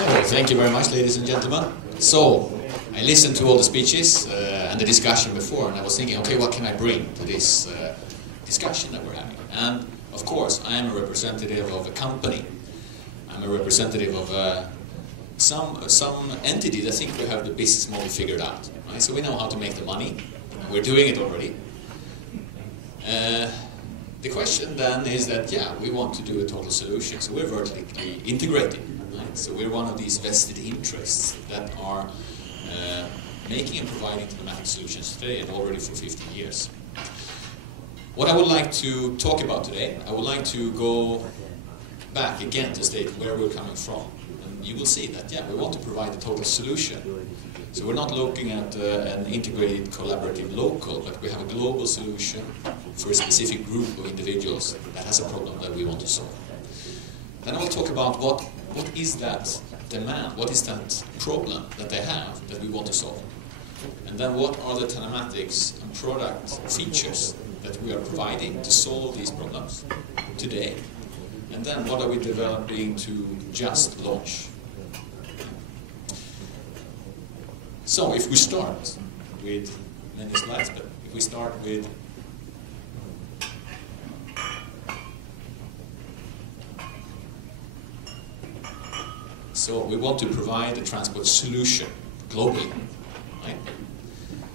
So, thank you very much, ladies and gentlemen. So, I listened to all the speeches and the discussion before, and I was thinking, okay, what can I bring to this discussion that we're having? And, of course, I am a representative of a company. I'm a representative of some entity that think we have the business model figured out. Right? So we know how to make the money. We're doing it already. The question then is that, yeah, we want to do a total solution, so we're vertically integrated. Right? So we're one of these vested interests that are making and providing telematics solutions today and already for 50 years. What I would like to talk about today, I would like to go back again to state where we're coming from. And you will see that, yeah, we want to provide a total solution. So we're not looking at an integrated, collaborative, local, but we have a global solution for a specific group of individuals that has a problem that we want to solve. Then I will talk about what is that demand, what is that problem that they have that we want to solve. And then what are the telematics and product features that we are providing to solve these problems today. And then what are we developing to just launch. So if we start with many slides, but if we start with so we want to provide a transport solution globally, right?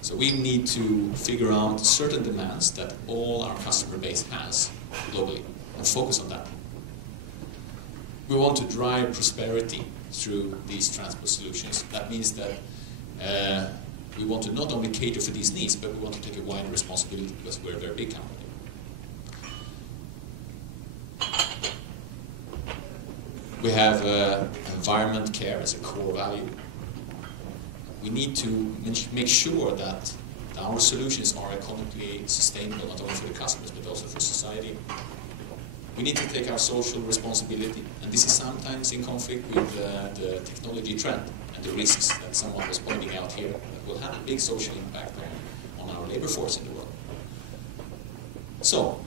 So we need to figure out certain demands that all our customer base has globally and focus on that. We want to drive prosperity through these transport solutions. That means that we want to not only cater for these needs, but we want to take a wider responsibility because we're a very big company. We have environment care as a core value. We need to make sure that our solutions are economically sustainable, not only for the customers, but also for society. We need to take our social responsibility, and this is sometimes in conflict with the technology trend and the risks that someone was pointing out here that will have a big social impact on our labor force in the world. So,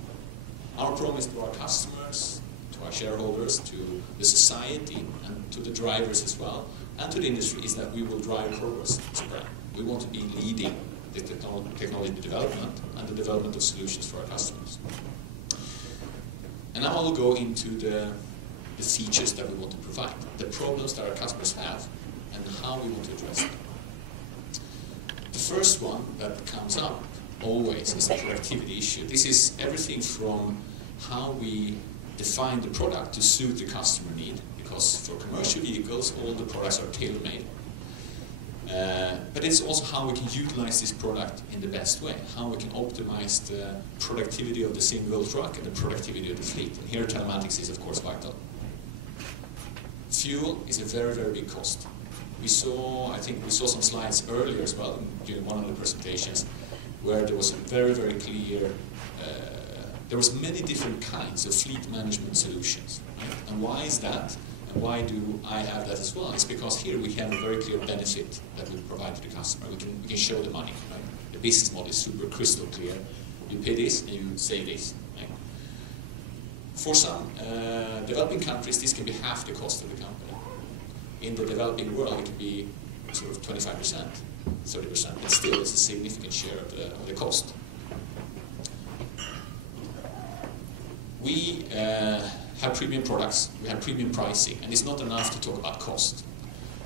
our promise to our customers, to our shareholders, to the society, and to the drivers as well, and to the industry is that we will drive progress as a brand. We want to be leading the technology development and the development of solutions for our customers. And now I will go into the features that we want to provide, the problems that our customers have, and how we want to address them. The first one that comes up always is the productivity issue. This is everything from how we define the product to suit the customer need, because for commercial vehicles, all the products are tailor-made. But it's also how we can utilize this product in the best way, how we can optimize the productivity of the single truck and the productivity of the fleet. And here telematics is of course vital. Fuel is a very, very big cost. I think we saw some slides earlier as well during one of the presentations where there was a very, very clear, there was many different kinds of fleet management solutions. Right? And why is that? And why do I have that as well? It's because here we have a very clear benefit that we provide to the customer. We can show the money. Right? The business model is super crystal clear. You pay this and you save this. Right? For some developing countries, this can be half the cost of the company. In the developing world, it can be sort of 25%, 30%, but still it's a significant share of the cost. We have premium products, we have premium pricing, and it's not enough to talk about cost.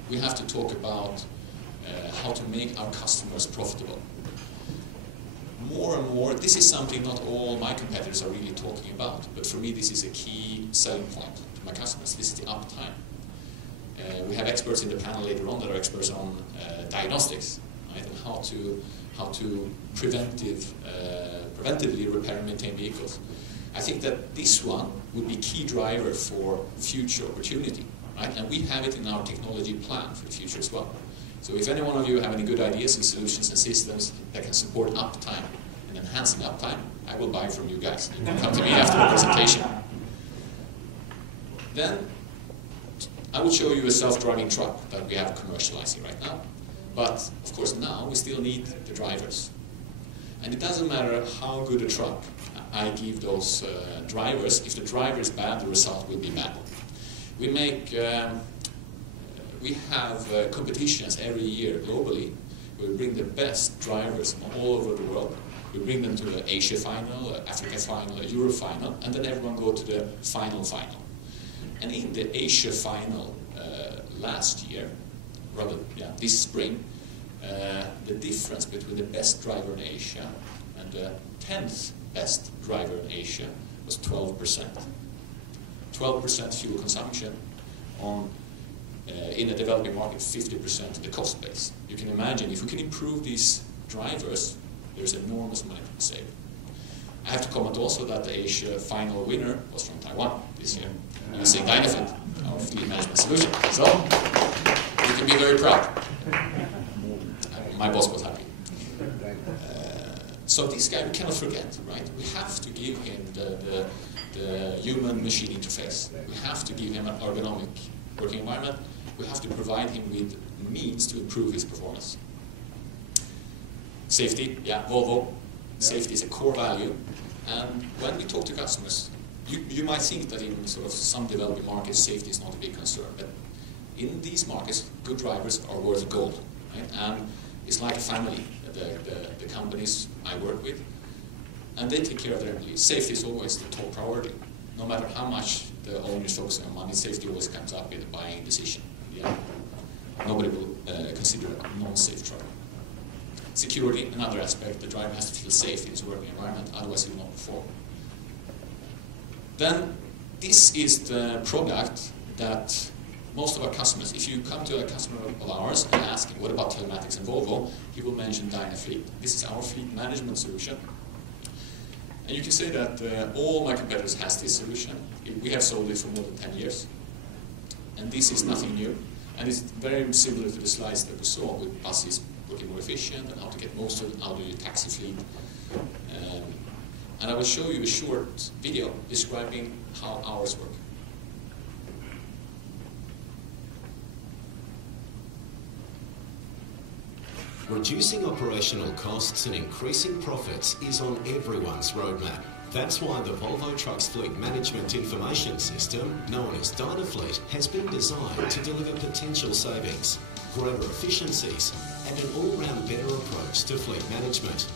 We have to talk about how to make our customers profitable. More and more, this is something not all my competitors are really talking about, but for me this is a key selling point to my customers. This is the uptime. We have experts in the panel later on that are experts on diagnostics, right? And how to preventively repair and maintain vehicles. I think that this one would be a key driver for future opportunity, right? And we have it in our technology plan for the future as well. So if any one of you have any good ideas and solutions and systems that can support uptime and enhancing uptime, I will buy from you guys. You can come to me after the presentation. Then I will show you a self-driving truck that we have commercializing right now. But of course now we still need the drivers. And it doesn't matter how good a truck I give those drivers. If the driver is bad, the result will be bad. We make we have competitions every year globally. We bring the best drivers from all over the world. We bring them to the Asia final, Africa final, Europe final, and then everyone go to the final. And in the Asia final last year, this spring, the difference between the best driver in Asia and the 10th best driver in Asia was 12%. 12% fuel consumption on, in a developing market, 50% of the cost base. You can imagine, if we can improve these drivers, there's enormous money to be saved. I have to comment also that the Asia final winner was from Taiwan this year, using Dynafleet, our fleet management solution. So, you can be very proud. My boss was happy. So this guy we cannot forget, right? We have to give him the human-machine interface. We have to give him an ergonomic working environment. We have to provide him with means to improve his performance. Safety, Volvo. Safety is a core value. And when we talk to customers, you might think that in sort of some developing markets, safety is not a big concern. But in these markets, good drivers are worth gold. Right? And it's like a family, the companies I work with. And they take care of their employees. Safety is always the top priority. No matter how much the owner is focusing on money, safety always comes up in the buying decision. Nobody will consider a non-safe driver. Security, another aspect. The driver has to feel safe in his working environment, otherwise he will not perform. Then, this is the product that most of our customers, if you come to a customer of ours and ask him, what about Telematics and Volvo, he will mention Dynafleet. This is our fleet management solution. And you can say that all my competitors has this solution. We have sold it for more than 10 years. And this is nothing new. And it's very similar to the slides that we saw with buses working more efficient and how to get most of it out of your taxi fleet. And I will show you a short video describing how ours work. Reducing operational costs and increasing profits is on everyone's roadmap. That's why the Volvo Trucks Fleet Management Information System, known as Dynafleet, has been designed to deliver potential savings, greater efficiencies, and an all-round better approach to fleet management.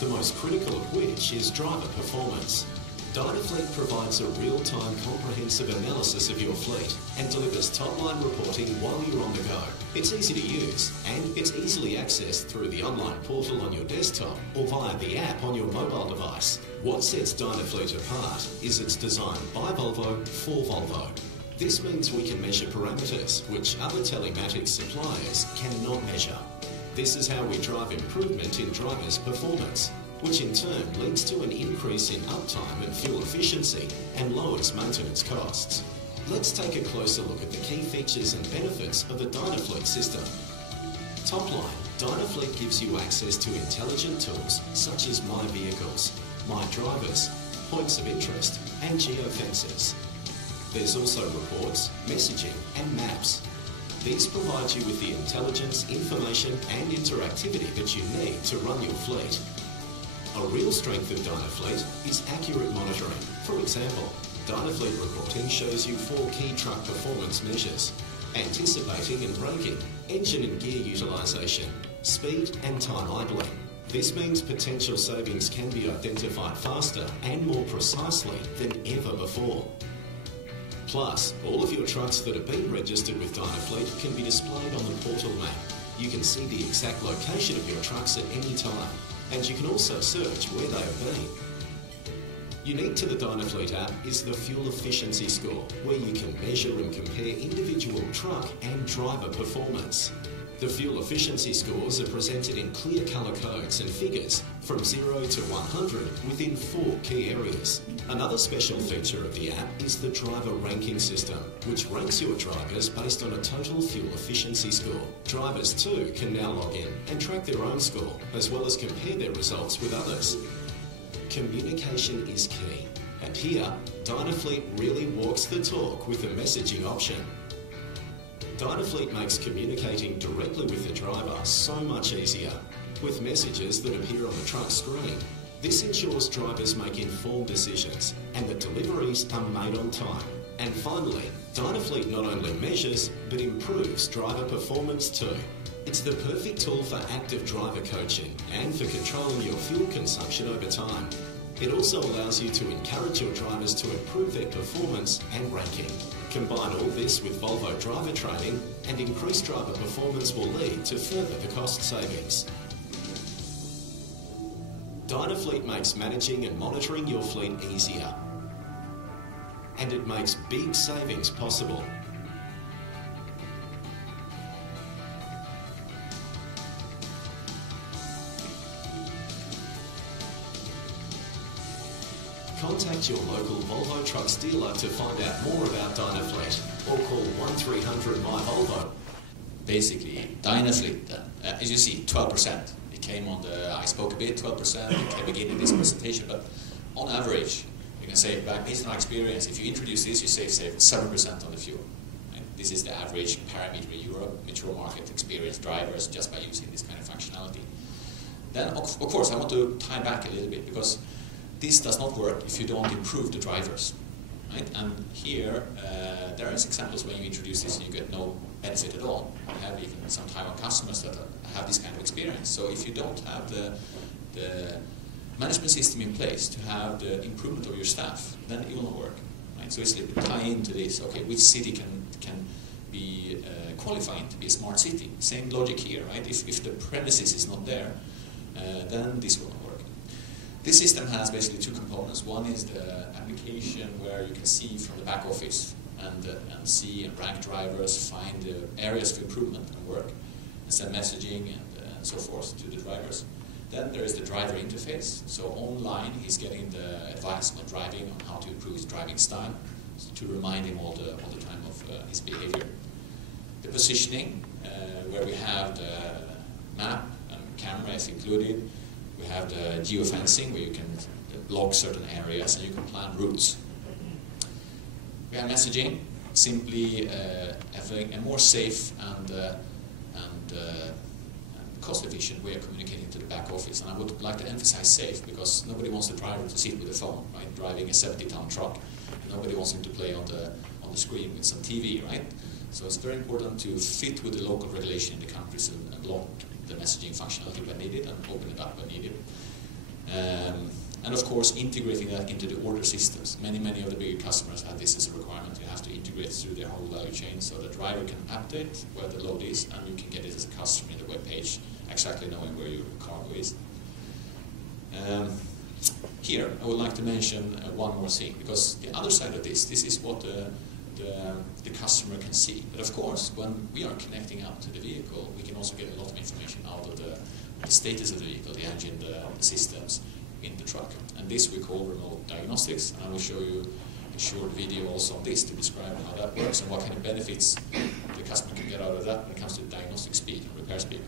The most critical of which is driver performance. Dynafleet provides a real-time comprehensive analysis of your fleet and delivers top-line reporting while you're on the go. It's easy to use and it's easily accessed through the online portal on your desktop or via the app on your mobile device. What sets Dynafleet apart is it's designed by Volvo for Volvo. This means we can measure parameters which other telematics suppliers cannot measure. This is how we drive improvement in drivers' performance, which in turn leads to an increase in uptime and fuel efficiency and lowers maintenance costs. Let's take a closer look at the key features and benefits of the Dynafleet system. Top line, Dynafleet gives you access to intelligent tools such as My Vehicles, My Drivers, Points of Interest and Geofences. There's also reports, messaging and maps. These provide you with the intelligence, information and interactivity that you need to run your fleet. A real strength of Dynafleet is accurate monitoring. For example, Dynafleet reporting shows you 4 key truck performance measures: anticipating and braking, engine and gear utilisation, speed and time idling. This means potential savings can be identified faster and more precisely than ever before. Plus, all of your trucks that have been registered with Dynafleet can be displayed on the portal map. You can see the exact location of your trucks at any time, and you can also search where they have been. Unique to the Dynafleet app is the fuel efficiency score, where you can measure and compare individual truck and driver performance. The fuel efficiency scores are presented in clear colour codes and figures from 0 to 100 within 4 key areas. Another special feature of the app is the driver ranking system, which ranks your drivers based on a total fuel efficiency score. Drivers too can now log in and track their own score, as well as compare their results with others. Communication is key, and here, Dynafleet really walks the talk with the messaging option. Dynafleet makes communicating directly with the driver so much easier, with messages that appear on the truck screen. This ensures drivers make informed decisions and that deliveries are made on time. And finally, Dynafleet not only measures, but improves driver performance too. It's the perfect tool for active driver coaching and for controlling your fuel consumption over time. It also allows you to encourage your drivers to improve their performance and ranking. Combine all this with Volvo driver training and increased driver performance will lead to further the cost savings. Dynafleet makes managing and monitoring your fleet easier. And it makes big savings possible. Contact your local Volvo Trucks dealer to find out more about Dynafleet or call 1300-MY-VOLVO. Basically, Dynafleet, as you see, 12%. It came on the, I spoke a bit, 12%, it came again in this presentation, but on average, you can say, based on our experience, if you introduce this, you save 7% on the fuel. Right? This is the average parameter in Europe, mature market experienced drivers, just by using this kind of functionality. Then, of course, I want to tie back a little bit, because this does not work if you don't improve the drivers. Right? And here, there is examples when you introduce this and you get no benefit at all. I have even some Taiwan customers that have this kind of experience. So if you don't have the management system in place to have the improvement of your staff, then it will not work. Right? So it's tie into this. Okay, which city can be qualifying to be a smart city? Same logic here, right? If the premises is not there, then this will not work. This system has basically two components. One is the application where you can see from the back office and see and rank drivers, find the areas for improvement and work, and send messaging and so forth to the drivers. Then there is the driver interface. So online, he's getting the advice on driving, on how to improve his driving style, to remind him all the time of his behavior. The positioning, where we have the map and camera is included. We have the geofencing, where you can block certain areas and you can plan routes. We have messaging, simply having a more safe and cost-efficient way of communicating to the back office. And I would like to emphasize safe, because nobody wants the driver to sit with a phone, right, driving a 70-ton truck, and nobody wants him to play on the screen with some TV, right? So it's very important to fit with the local regulation in the countries and block the messaging functionality when needed and open it up when needed. And of course, integrating that into the order systems. Many of the bigger customers have this as a requirement. You have to integrate through their whole value chain, so the driver can update where the load is, and you can get it as a customer in the web page, exactly knowing where your cargo is. Here, I would like to mention one more thing, because the other side of this is what the customer can see. But of course, when we are connecting up to the vehicle, we can also get a lot of information out of the status of the vehicle, the engine, the systems in the truck. And this we call remote diagnostics, and I will show you a short video also on this to describe how that works and what kind of benefits the customer can get out of that when it comes to diagnostic speed and repair speed.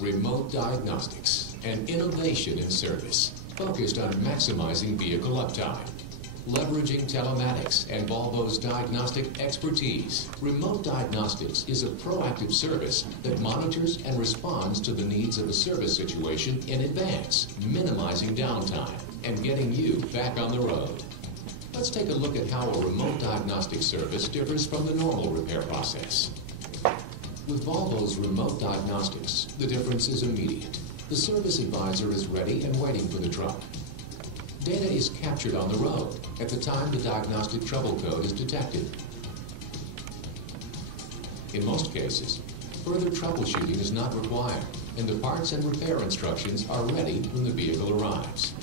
Remote diagnostics, an innovation in service focused on maximizing vehicle uptime. Leveraging telematics and Volvo's diagnostic expertise, remote diagnostics is a proactive service that monitors and responds to the needs of a service situation in advance, minimizing downtime and getting you back on the road. Let's take a look at how a remote diagnostic service differs from the normal repair process. With Volvo's remote diagnostics, the difference is immediate. The service advisor is ready and waiting for the truck. Data is captured on the road at the time the diagnostic trouble code is detected. In most cases, further troubleshooting is not required, and the parts and repair instructions are ready when the vehicle arrives.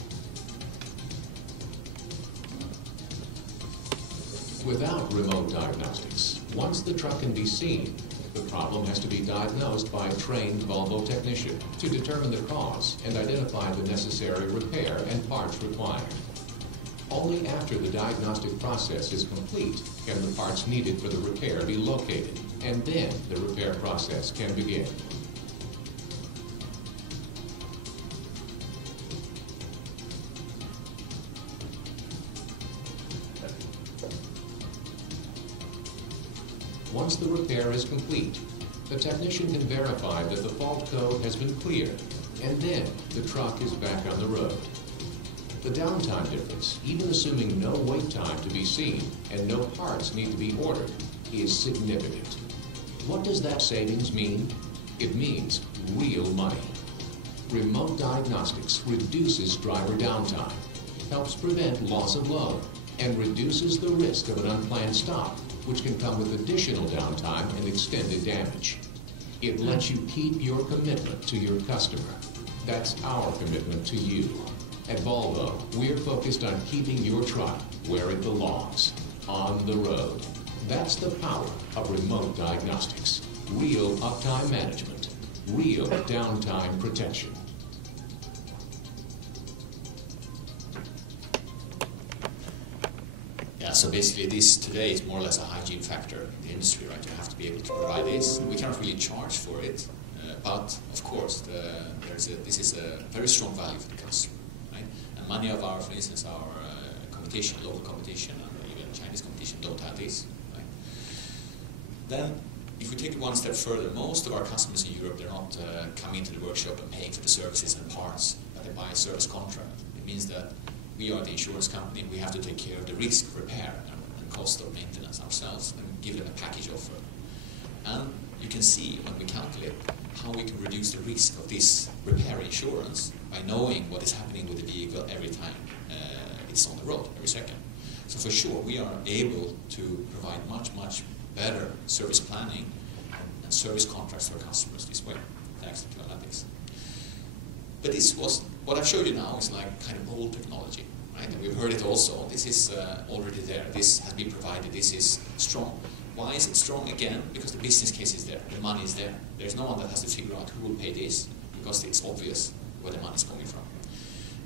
Without remote diagnostics, once the truck can be seen, the problem has to be diagnosed by a trained Volvo technician to determine the cause and identify the necessary repair and parts required. Only after the diagnostic process is complete can the parts needed for the repair be located, and then the repair process can begin. Once the repair is complete, The technician can verify that the fault code has been cleared, and then the truck is back on the road. The downtime difference, even assuming no wait time to be seen and no parts need to be ordered, is significant. What does that savings mean? It means real money. Remote diagnostics reduces driver downtime, helps prevent loss of load, and reduces the risk of an unplanned stop, which can come with additional downtime and extended damage. It lets you keep your commitment to your customer. That's our commitment to you. At Volvo, we're focused on keeping your truck where it belongs, on the road. That's the power of remote diagnostics. Real uptime management. Real downtime protection. Yeah, so basically this today is more or less a hygiene factor in the industry, right? You have to be able to provide this. We cannot really charge for it, but of course this is a very strong value for the customer, right? And many of our, for instance, our competition, local competition, and even Chinese competition don't have this, right? Then, if we take it one step further, most of our customers in Europe, they're not coming to the workshop and paying for the services and parts, but they buy a service contract. It means that we are the insurance company, we have to take care of the risk of repair and cost of maintenance ourselves and give them a package offer. And you can see when we calculate how we can reduce the risk of this repair insurance by knowing what is happening with the vehicle every time it's on the road, every second. So for sure, we are able to provide much, much better service planning and service contracts for customers this way, thanks to Telematics. But this was, what I've showed you now is like kind of old technology, right? And we've heard it also. This is already there. This has been provided. This is strong. Why is it strong? Again, because the business case is there. The money is there. There's no one that has to figure out who will pay this, because it's obvious where the money is coming from.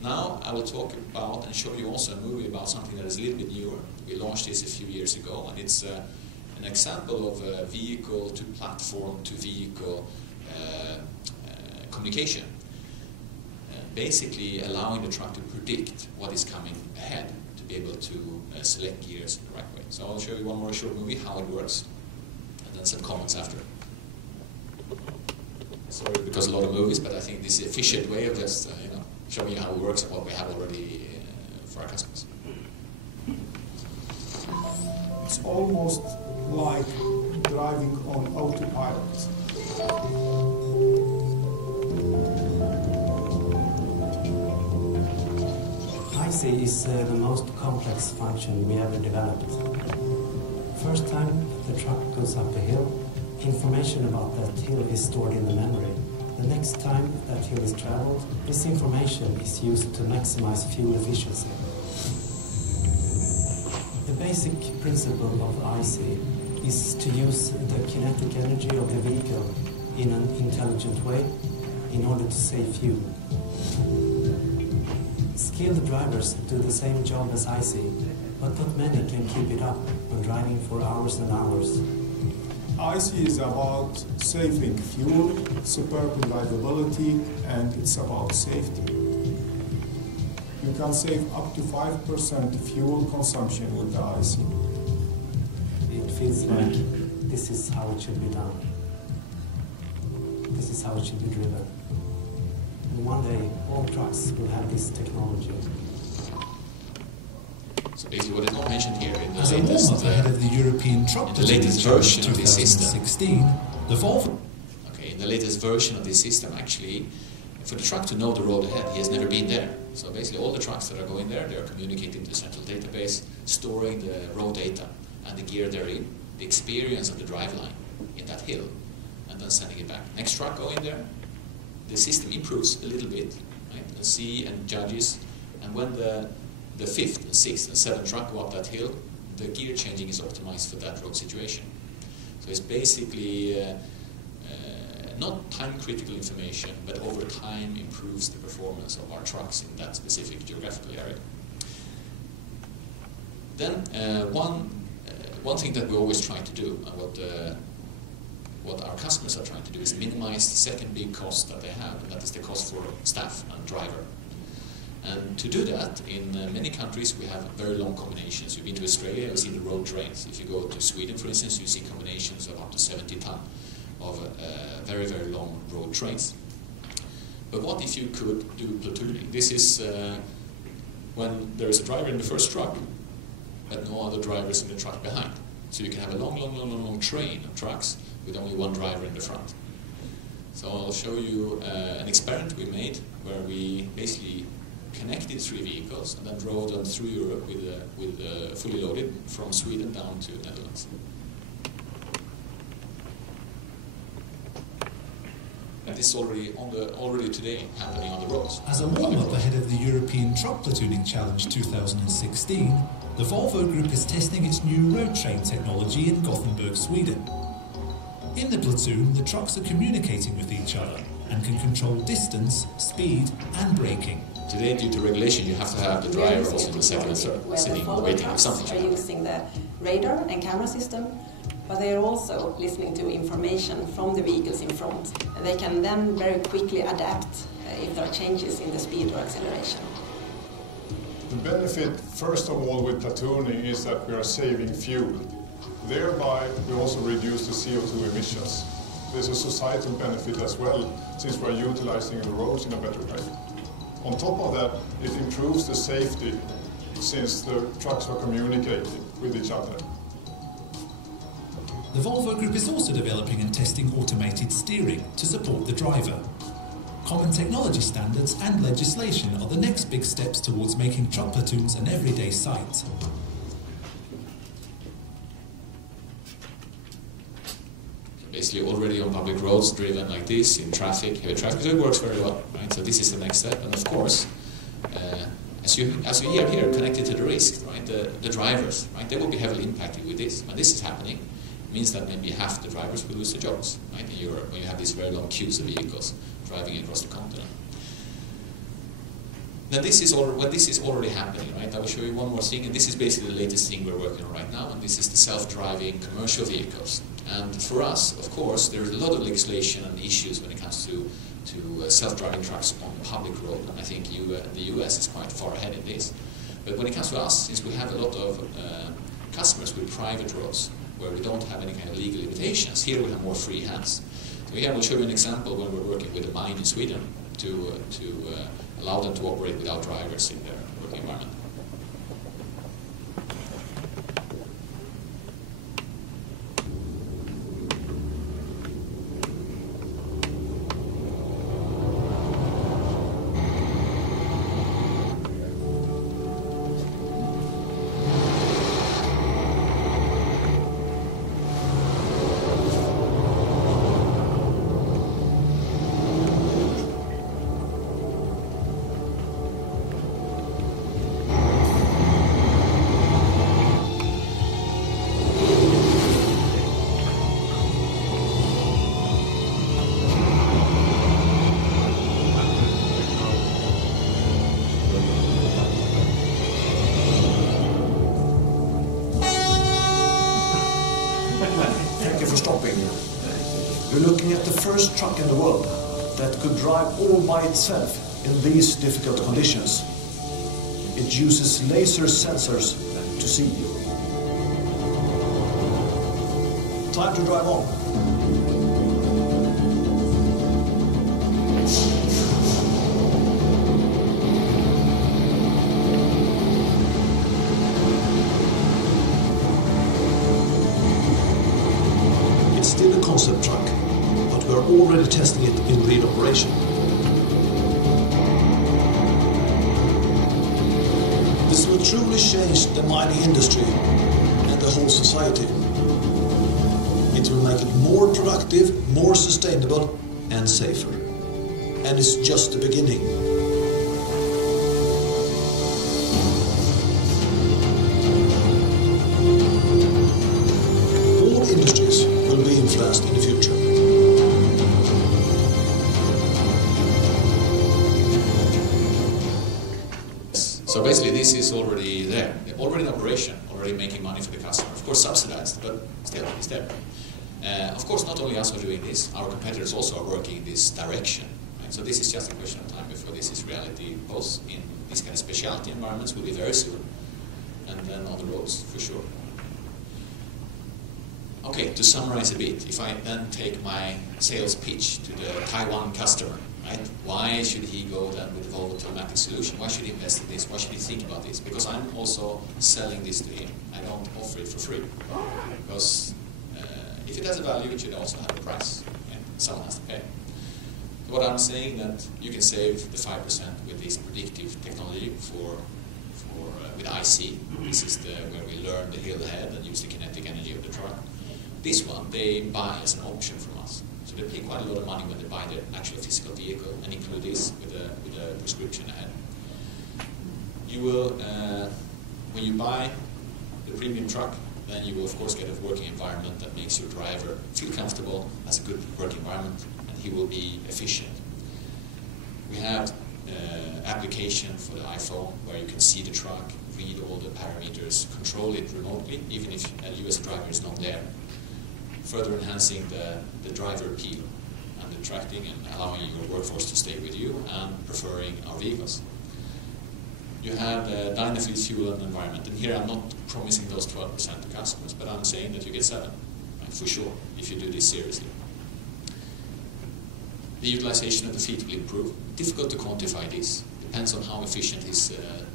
Now I will talk about and show you also a movie about something that is a little bit newer. We launched this a few years ago, and it's an example of vehicle to platform to vehicle communication. Basically allowing the truck to predict what is coming ahead, to be able to select gears in the right way. So I'll show you one more short movie, how it works, and then some comments after. Sorry, because a lot of movies, but I think this is an efficient way of just showing you how it works and what we have already for our customers. It's almost like driving on autopilot. IC is the most complex function we ever developed. First time the truck goes up a hill, information about that hill is stored in the memory. The next time that hill is traveled, this information is used to maximize fuel efficiency. The basic principle of IC is to use the kinetic energy of the vehicle in an intelligent way in order to save fuel. Skilled drivers do the same job as IC, but not many can keep it up when driving for hours and hours. IC is about saving fuel, superb reliability, and it's about safety. You can save up to 5% fuel consumption with the IC. It feels like this is how it should be done. This is how it should be driven. And one day, all trucks will have this technology. So basically what is not mentioned here in the As latest, a month ahead of the European Truck version of this system, 2016, the Volvo. Okay, in the latest version of this system, actually, for the truck to know the road ahead, he has never been there. So basically all the trucks that are going there, they are communicating to the central database, storing the road data and the gear they're in, the experience of the driveline in that hill, and then sending it back. Next truck going there, the system improves a little bit, right? And see and judges, and when the fifth and sixth and seventh truck go up that hill, the gear changing is optimized for that road situation. So it's basically not time-critical information, but over time improves the performance of our trucks in that specific geographical area. Then one thing that we always try to do, and what our customers are trying to do, is minimize the second big cost that they have, and that is the cost for staff and driver. And to do that, in many countries we have very long combinations. You've been to Australia, you've seen the road trains. If you go to Sweden, for instance, you see combinations of up to 70 ton. very, very long road trains. But what if you could do platooning? This is when there is a driver in the first truck, but no other drivers in the truck behind. So you can have a long train of trucks with only one driver in the front. So I'll show you an experiment we made where we basically connected 3 vehicles and then drove them through Europe with fully loaded from Sweden down to Netherlands. And this is already today happening on the roads. As a warm-up ahead of the European Truck Platooning Challenge 2016, the Volvo Group is testing its new road train technology in Gothenburg, Sweden. In the platoon, the trucks are communicating with each other and can control distance, speed and braking. Today, due to regulation, you have to have the driver also in the second and third sitting waiting for something. They're using the radar and camera system, but they are also listening to information from the vehicles in front. And they can then very quickly adapt if there are changes in the speed or acceleration. The benefit, first of all, with platooning is that we are saving fuel. Thereby, we also reduce the CO2 emissions. There's a societal benefit as well, since we're utilizing the roads in a better way. On top of that, it improves the safety, since the trucks are communicating with each other. The Volvo Group is also developing and testing automated steering to support the driver. Common technology standards and legislation are the next big steps towards making truck platoons an everyday sight. Basically already on public roads, driven like this, in traffic, heavy traffic, so it works very well, right? So this is the next step, and of course, as you hear here, connected to the risk, right? The drivers, right? They will be heavily impacted with this. When this is happening, it means that maybe half the drivers will lose their jobs, right? In Europe, when you have these very long queues of vehicles driving across the continent. Now this is already happening, right? I will show you one more thing, and this is basically the latest thing we're working on right now, and this is the self-driving commercial vehicles. And for us, of course, there's a lot of legislation and issues when it comes to self-driving trucks on public road, and I think the US is quite far ahead in this. But when it comes to us, since we have a lot of customers with private roads, where we don't have any kind of legal limitations, here we have more free hands. So here I will show you an example when we're working with a mine in Sweden to allow them to operate without drivers in their working environment. We're looking at the first truck in the world that could drive all by itself in these difficult conditions. It uses laser sensors to see. Time to drive on. It's still a concept truck, but we're already testing it in real operation. This will truly change the mining industry and the whole society. It will make it more productive, more sustainable and safer. And it's just the beginning. All industries will be influenced in the future. So basically this is already there, already in operation, already making money for the customer. Of course subsidized, but still it's there. Of course not only us are doing this, our competitors also are working in this direction. Right? So this is just a question of time before this is reality, both in these kind of specialty environments will be very soon, and then on the roads for sure. Okay, to summarize a bit, if I then take my sales pitch to the Taiwan customer, right? Why should he go then with the Volvo Telematics solution? Why should he invest in this? Why should he think about this? Because I'm also selling this to him. I don't offer it for free. Because if it has a value, it should also have a price. And someone has to pay. What I'm saying that you can save the 5% with this predictive technology with IC. This is where we learn the hill ahead and use the kinetic energy of the truck. This one they buy as an option from us. So they pay quite a lot of money when they buy the actual physical vehicle and include this with a prescription ahead. You will, when you buy the premium truck, then you will of course get a working environment that makes your driver feel comfortable, has a good work environment, and he will be efficient. We have application for the iPhone where you can see the truck, read all the parameters, control it remotely, even if a US driver is not there, further enhancing the driver appeal and attracting and allowing your workforce to stay with you and preferring our vehicles. You have the Dynafleet fuel and environment, and here I'm not promising those 12% to customers, but I'm saying that you get 7%, right, for sure, if you do this seriously. The utilization of the fleet will improve. Difficult to quantify this. Depends on how efficient his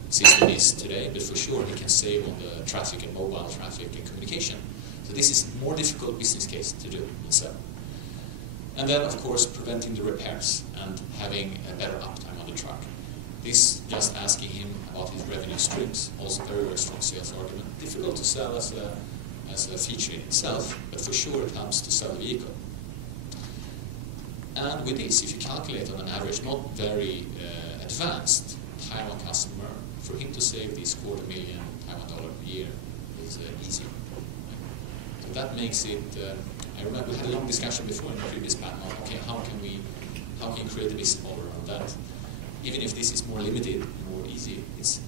system is today, but for sure he can save on the traffic and mobile traffic and communication. So this is a more difficult business case to do and sell. And then, of course, preventing the repairs and having a better uptime on the truck. This, just asking him about his revenue streams, also very, very strong sales argument. Difficult to sell as a feature in itself, but for sure it helps to sell the vehicle. And with this, if you calculate on an average, not very advanced Taiwan customer, for him to save this $250,000 Taiwan per year is easy. So that makes it. I remember we had a long discussion before in the previous panel. Okay, how can you create a business model around that? Even if this is more limited, more easy, this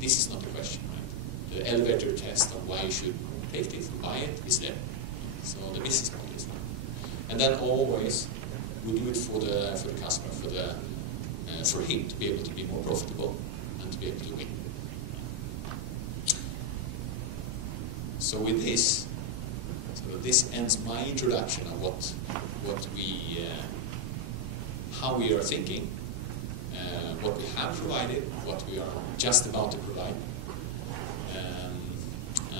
is not the question, right? The elevator test of why you should take this and buy it is there. So the business model is there. And then always we do it for the customer, for him to be able to be more profitable and to be able to win. So with this, this ends my introduction of how we are thinking, what we have provided, what we are just about to provide.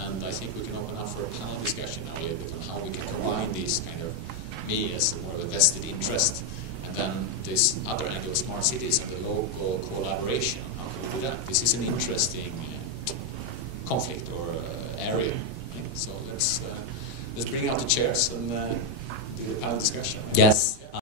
And I think we can open up for a panel discussion now a little bit on how we can combine these kind of me as more of a vested interest, and then this other angle, smart cities and the local collaboration. How can we do that? This is an interesting conflict or area. Okay? So let's bring out the chairs and do the panel discussion. Right? Yes.